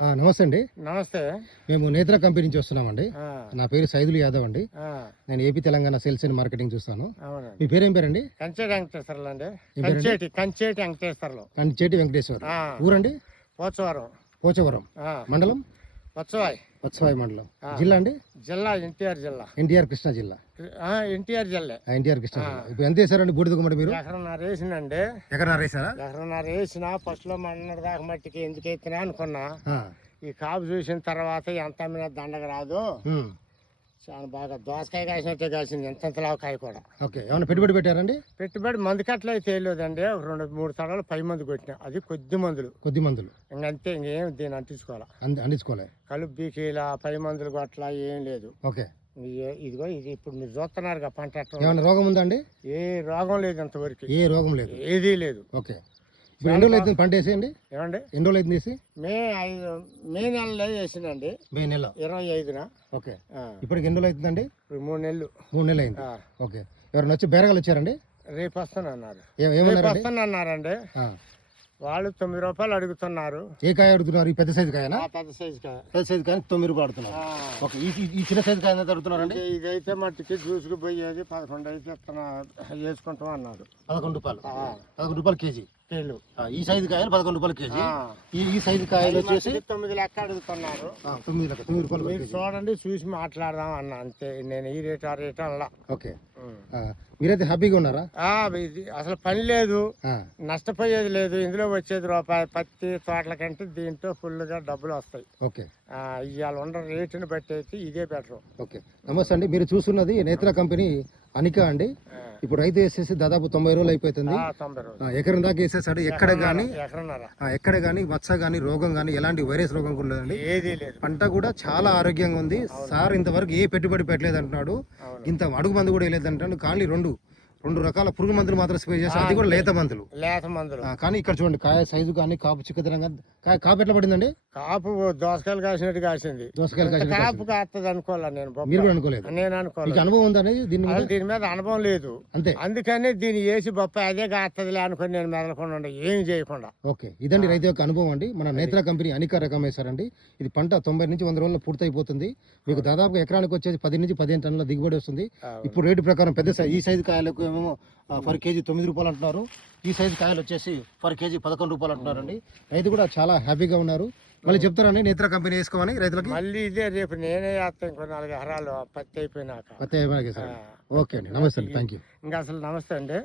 నమస్తే అండి. నమస్తే. మేము నేత్ర కంపెనీ నుంచి వస్తున్నామండి. ఆ, నా పేరు సైదులు యాదవ్ అండి. ఆ, నేను AP Telangana sales and marketing చూస్తాను. అవునండి. మీ పేరేం పేరండి? కంచేటి వెంకటేశ్వర్లు అండి. ఏం పేరండి? కంచేటి వెంకటేశ్వర్లు. కంచేటి వెంకటేశ్వర్. ఆ, ఊరండి? పోచవరం. పోచవరం. ఆ, మండలం? పచ్చవాయ్. పచ్చవాయి మండలం. ఆ. జిల్లా అండి? జిల్లా ఎన్టీఆర్ జిల్లా. ఎన్టీఆర్ కృష్ణా జిల్లా. ఎన్టీఆర్ జిల్లా. ఎన్టీఆర్ కృష్ణా ఆ. జిల్లా. ఇప్పుడు ఎంత వేసారండి బూడిద గుమ్మడి మీరు? ఎకరన్నర వేసినండి. ఎకరన్నర వేసారా? ఎకరన్నర వేసిన ఫస్ట్ లో మన్నర దాకా మట్టికి ఎందుకు ఎత్తినా అనుకున్నా. ఈ కాపు చూసిన తర్వాత ఎంత అమ్మినా దండగ రాదు. చాలా బాగా దోసకాయ కాసినట్టే కాసింది, ఎంతలా కాయ కూడా. ఓకే, ఏమైనా పెట్టుబడి పెట్టారండి? పెట్టుబడి మందు కట్టలు అయితే వేయలేదండి. ఒక 2-3 తడలు పై మందు కొట్టినా, అది కొద్ది మందులు. ఇంకంతే, ఇంకేం దీన్ని అంటించుకోవాలా, అందించుకోలే. కలుపు బీకీలా పై మందులు కొట్లా ఏం లేదు. ఓకే, ఇదిగో ఇది ఇప్పుడు మీరు చూస్తున్నారు పంట ఎట్లా. ఏమైనా రోగం ఉందా అండి? ఏ రోగం లేదు ఇంతవరకు, ఏ రోగం లేదు, ఏదీ లేదు. ఓకే. ఇప్పుడు ఎన్ని రోజులు అవుతుంది పంట వేసేయండి? ఏమండి, ఎన్ని రోజులు అవుతుంది వేసి? మే నెలలో వేసిందండి. మే నెల 25న. ఓకే. ఇప్పటికి ఎన్ని రోజులు అవుతుందండి? ఇప్పుడు 3 నెలలు. 3 నెలలు అయింది. ఓకే. ఎవరైనా వచ్చి బేరగాలు వచ్చారండి? రేపు వస్తానన్నారు. ఏమన్నారండి? వస్తానన్నారండి. వాళ్ళు 9 రూపాయలు అడుగుతున్నారు. ఏ కాయ అడుగుతున్నారు? ఈ పెద్ద సైజు కాయనా? పెద్ద సైజు కాయ. పెద్ద సైజు కాయ 9 రూపాయలు అడుగుతున్నారు. ఓకే. ఈ చిన్న సైజు కాయ ఎంత అడుగుతున్నారండి? ఇదైతే మట్టికి జ్యూస్కి పోయేది 11 అయితే వేసుకుంటాం అన్నారు. 11 రూపాయలు. 11 రూపాయలు కేజీ. ఈ సైజు కాయలు 11 రూపాయలు కేజీ. ఈ సైజు కాయలు వచ్చేసి 9 లెక్క అడుగుతున్నారు. 9 రూపాయలు. మీరు చూడండి, చూసి మాట్లాడదాం అన్న, అంతే. నేను ఈ రేట్ ఆ రేట్ అలా. ఓకే. మీరైతే హ్యాపీగా ఉన్నారా? ఇది అసలు పని లేదు, నష్టపోయేది లేదు. ఇందులో వచ్చేది రూపాయి. పత్తి తోటల కంటే దీంట్లో ఫుల్గా డబ్బులు వస్తాయి. ఓకే. ఇవాళ ఉన్న రేటుని బట్టి అయితే ఇదే బెటర్. ఓకే. నమస్తే అండి. మీరు చూస్తున్నది నేత్ర కంపెనీ అనికా అండి. ఇప్పుడు రైతు వేసేసి దాదాపు 90 రోజులు అయిపోతుంది. ఎకరం దాకా వేసేసాడు. ఎక్కడ గానీ మచ్చ గానీ రోగం గానీ ఎలాంటి వైరస్ రోగం కూడా లేదండి. ఏదీ లేదు. పంట కూడా చాలా ఆరోగ్యంగా ఉంది. సార్ ఇంతవరకు ఏ పెట్టుబడి పెట్టలేదు అంటున్నాడు. ఇంత అడుగు మందు కూడా వేయలేదు అంటాడు. కానీ రెండు రకాల పురుగు మందులు మాత్రం స్ప్రే చేస్తారు, అది కూడా లేత మందులు. కానీ ఇక్కడ చూడండి, కాయ సైజు కానీ కాపు చిక్కదనంగా. కాపు ఎట్లా పడిందండి? కాపు దోసకాయలు కాసినట్టు కాసింది. కాపు కాస్తుంది అనుకోవాలా నేను. మీరు కూడా అనుకోలేదు? నేను అనుకోలేదు. అనుభవం ఉందని దీని మీద అనుభవం లేదు అంతే. అందుకని దీన్ని వేసి బొప్పాయి అదే కాస్తదిలే అనుకుని నేను మెదలకుండా ఏం చేయకుండా. ఓకే. ఇదండి రైతు యొక్క అనుభవం అండి. మన నేత్ర కంపెనీ అనికా రకం వేశారండి. ఇది పంట 90 నుంచి 100 రోజుల్లో పూర్తయిపోతుంది. మీకు దాదాపు ఎకరానికి వచ్చేసి 10 నుంచి 15 టన్నుల దిగుబడి వస్తుంది. ఇప్పుడు రేటు ప్రకారం పెద్ద ఈ సైజు కాయలకు ఏమో పర్ కేజీ 9 రూపాయలు అంటున్నారు. ఈ సైజు కాయలు వచ్చేసి పర్ కేజీ 11 రూపాయలు అంటున్నారండి. రైతు కూడా చాలా హ్యాపీగా ఉన్నారు. మళ్ళీ చెప్తారండి నేత్ర కంపెనీ వేసుకోమని రైతులకి? మళ్ళీ ఇదే రేపు నేనే వేస్తాను ఇంకో 4 ఎకరాలు పత్తి అయిపోయినాక. ఓకే అండి. నమస్తే అండి. Thank you. ఇంకా అసలు నమస్తే అండి.